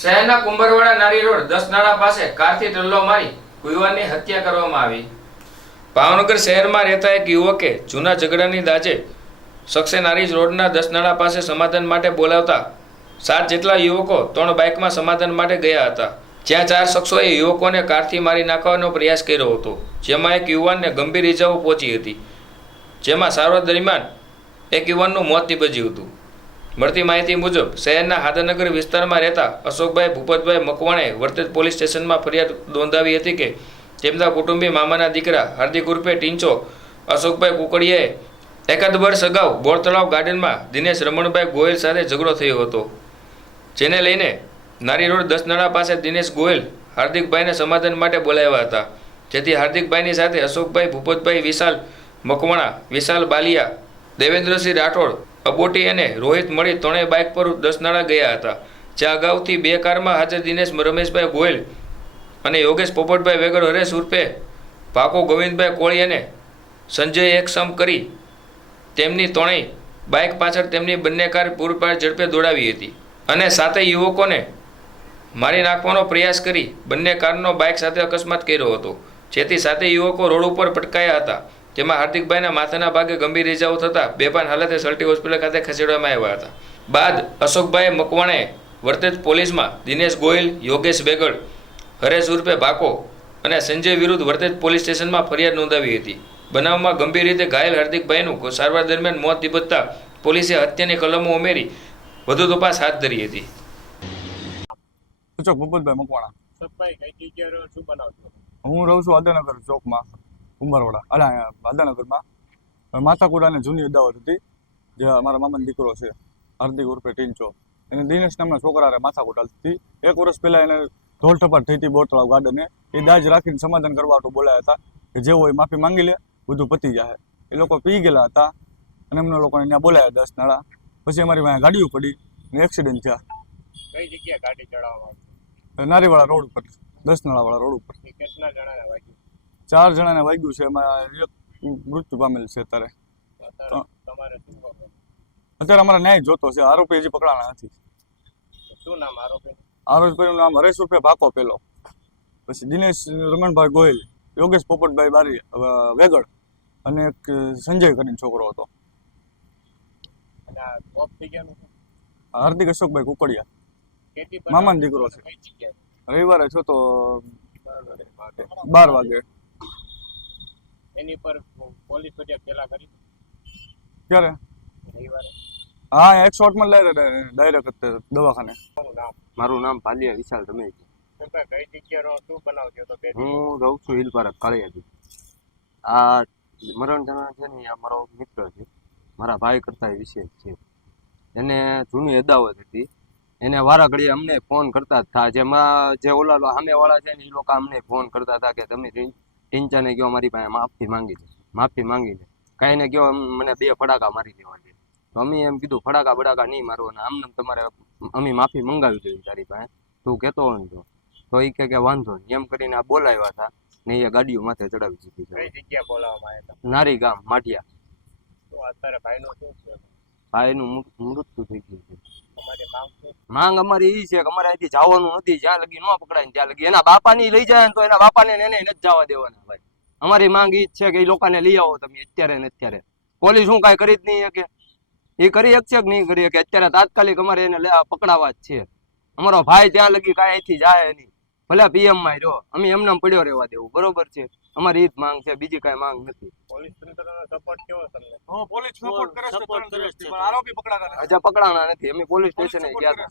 શહેરના કુંભરવાડા નારી રોડ દસ નાળા પાસે કારથી ટલ્લો મારી યુવાનની હત્યા કરવામાં આવી. ભાવનગર શહેરમાં રહેતા એક યુવકે જૂના ઝઘડાની દાજે શખ્સે નારીજ રોડના દસ નાળા પાસે સમાધાન માટે બોલાવતા સાત જેટલા યુવકો ત્રણ બાઇકમાં સમાધાન માટે ગયા હતા. જ્યાં ચાર શખ્સોએ યુવકોને કારથી મારી નાખવાનો પ્રયાસ કર્યો હતો, જેમાં એક યુવાનને ગંભીર ઇજાઓ પહોંચી હતી, જેમાં સારવાર દરમિયાન એક યુવાનનું મોત નીપજ્યું હતું. મળતી માહિતી મુજબ શહેરના હાદરનગર વિસ્તારમાં રહેતા અશોકભાઈ, ભૂપતભાઈ મકવાણે વર્તેજ પોલીસ સ્ટેશનમાં ફરિયાદ નોંધાવી હતી કે તેમના કુટુંબી મામાના દીકરા હાર્દિક ઉર્ફે ટીંચો, અશોકભાઈ કુકડિયાએ એકાદ વર્ષ અગાઉ બોરતળાવ ગાર્ડનમાં દિનેશ રમણભાઈ ગોયલ સાથે ઝઘડો થયો હતો. જેને લઈને નારી રોડ દસનાળા પાસે દિનેશ ગોયલ હાર્દિકભાઈને સમાધાન માટે બોલાવ્યા હતા. જેથી હાર્દિકભાઈની સાથે અશોકભાઈ, ભૂપતભાઈ વિશાલ મકવાણા, વિશાલ બાલિયા, દેવેન્દ્રસિંહ રાઠોડ અબોટી અને રોહિત મળી ત્રણેય બાઇક પર દસનાળા ગયા હતા. જ્યાં અગાઉથી બે કારમાં હાજર દિનેશ રમેશભાઈ ગોયલ અને યોગેશ પોપટભાઈ વેગડ હરેશ ઉર્ફે પાકો ગોવિંદભાઈ કોળી અને સંજય એકસમ કરી તેમની ત્રણેય બાઇક પાછળ તેમની બંને કાર પૂરપાર ઝડપે દોડાવી હતી. અને સાથે યુવકોને મારી નાખવાનો પ્રયાસ કરી બંને કારનો બાઇક સાથે અકસ્માત કર્યો હતો. જેથી સાથે યુવકો રોડ ઉપર પટકાયા હતા. જેમાં હાર્દિકભાઈના માથાના ભાગે ગંભીર ઇજાઓ થતાં બેભાન હાલતે સલટી હોસ્પિટલ ખાતે ખસેડવામાં આવ્યા હતા. બાદ અશોકભાઈ મકવાણે વર્તેજ પોલીસમાં દિનેશ ગોયલ યોગેશ બેગડ હરેશ ઉર્ફે ભાકો અને સંજય વિરુદ્ધ વર્તેજ પોલીસ સ્ટેશનમાં ફરિયાદ નોંધાવી હતી. બનાવમાં ગંભીર રીતે ઘાયલ હાર્દિકભાઈનું સારવાર દરમિયાન મોત નિપજતા પોલીસે હત્યાની કલમો ઉમેરી વધુ તપાસ હાથ ધરી હતી. ચોક ભૂપતભાઈ મકવાણા. સભાઈ કઈ જગ્યાએ શું બનાવજો હું રહું છું આદનગર ચોકમાં. કુંભારવાડા અલા અહીંયા માથાકુડાની જૂની અદાવત હતી જે અમારા મામાનો દીકરો છે હાર્દિક ઉર્ફે ટીંચો. એને દિનેશ નામના છોકરાને હાલતી હતી. એક વર્ષ પહેલાં એને ઢોલ ઠપાટ થઈ હતી બોરતળાવ ગાર્ડને. એ દાજ રાખીને સમાધાન કરવા તો બોલાયા હતા કે જે હોય માફી માંગી લે બધું પતી જાય એ લોકો પી ગયેલા હતા અને એમને લોકોને ત્યાં બોલાયા દસ નાળા. પછી અમારી પાસે ગાડીઓ પડી અને એક્સિડન્ટ થયા. કઈ જગ્યાએ ગાડી ચડાવવા નારીવાળા રોડ ઉપર દસ નાળાવાળા રોડ ઉપર. કેટલા જણાને વાગ્યું? ચાર જણાને વાગ્યું છે એમાં એક મૃત્યુ પામેલ છે અત્યારે. અત્યારે અમારે ન્યાય જોતો છે આરોપી હજી પકડાણા નથી. શું નામ આરોપી? આરોપીનું નામ હરેશ રૂપે ભાકો પેલો. પછી દિનેશ રમણભાઈ ગોયલ યોગેશ પોપટભાઈ બારી વેગડ અને એક સંજય કરીને છોકરો હતો? હાર્દિક અશોકભાઈ કુકડિયા. મામાનો દીકરો છે. રવિવારે છો તો બાર વાગે. એની પર પોલીસ ફરિયાદ પેલા કરી. ક્યારે? રવિવારે. હા એકસો આઠમાં ડાયરેક્ટ ડાયરેક્ટ દવાખાને. મારું નામ. પાલિયા વિશાલ તમે કઈ જગ્યાએ રહો શું બનાવજો તો બે હું રહું છું હિલ પાર્ક કાળિયાજી. આ મરણ જણા છે ને આ મારો મિત્ર છે. મારા ભાઈ કરતા વિશેષ છે. એને જૂની અદાવત હતી. એને વારા ઘડી અમને ફોન કરતા હતા જેમાં જે ઓલા સામે વાળા છે ને એ લોકો અમને ફોન કરતા હતા કે તમે ટીંચાને ગયો મારી પાસે માફી માંગી છે માફી માંગી લે કાંઈને અમ- મને બે ફડાકા મારી દેવા છે. તો અમે એમ કીધું ફડાકા બડાકા નહીં મારવાના. આમને તમારે અમે માફી મંગાવી દેવી તારી પાસે. તું કહેતો હોય ને તો. તો એ કે વાંધો નહીં. એમ કરીને આ બોલાવ્યા હતા ને એ ગાડીઓ માથે ચડાવી દીધી છે. કઈ જગ્યાએ બોલાવવામાં આવ્યા નારી ગામ માઢિયા. તો અત્યારે ભાઈનું શું છે? ભાઈનું મૃત્યુ થઈ ગયું છે. માંગ માંગ અમારી એ છે કે અમારે અહીંથી જવાનું નથી જ્યાં લગી ન પકડાય ને ત્યાં લગી. એના બાપાની લઈ જાય ને તો એના બાપાને ને એને નથી જવા દેવાના ભાઈ. અમારી માંગ એ છે કે એ લોકોને લઈ આવો તમે અત્યારે ને અત્યારે. પોલીસ શું કાંઈ કરી જ નહીં શકે. એ કરી શકશે કે નહીં કરી શકે? અત્યારે તાત્કાલિક અમારે એને પકડાવા જ છે. અમારો ભાઈ ત્યાં લગી કાંઈ અહીંથી જાય નહીં. ભલે પીએમમાં રહ્યો અમે એમને એમ પડ્યો રહેવા દેવું બરોબર છે? અમારી ઈદ માંગ છે બીજી કઈ માંગ નથી. પોલીસ તંત્રનો સપોર્ટ કેવો તમને? પોલીસ સપોર્ટ કરે છે, પણ આરોપી પકડાણા નથી. અમે પોલીસ સ્ટેશને ગયા હતા.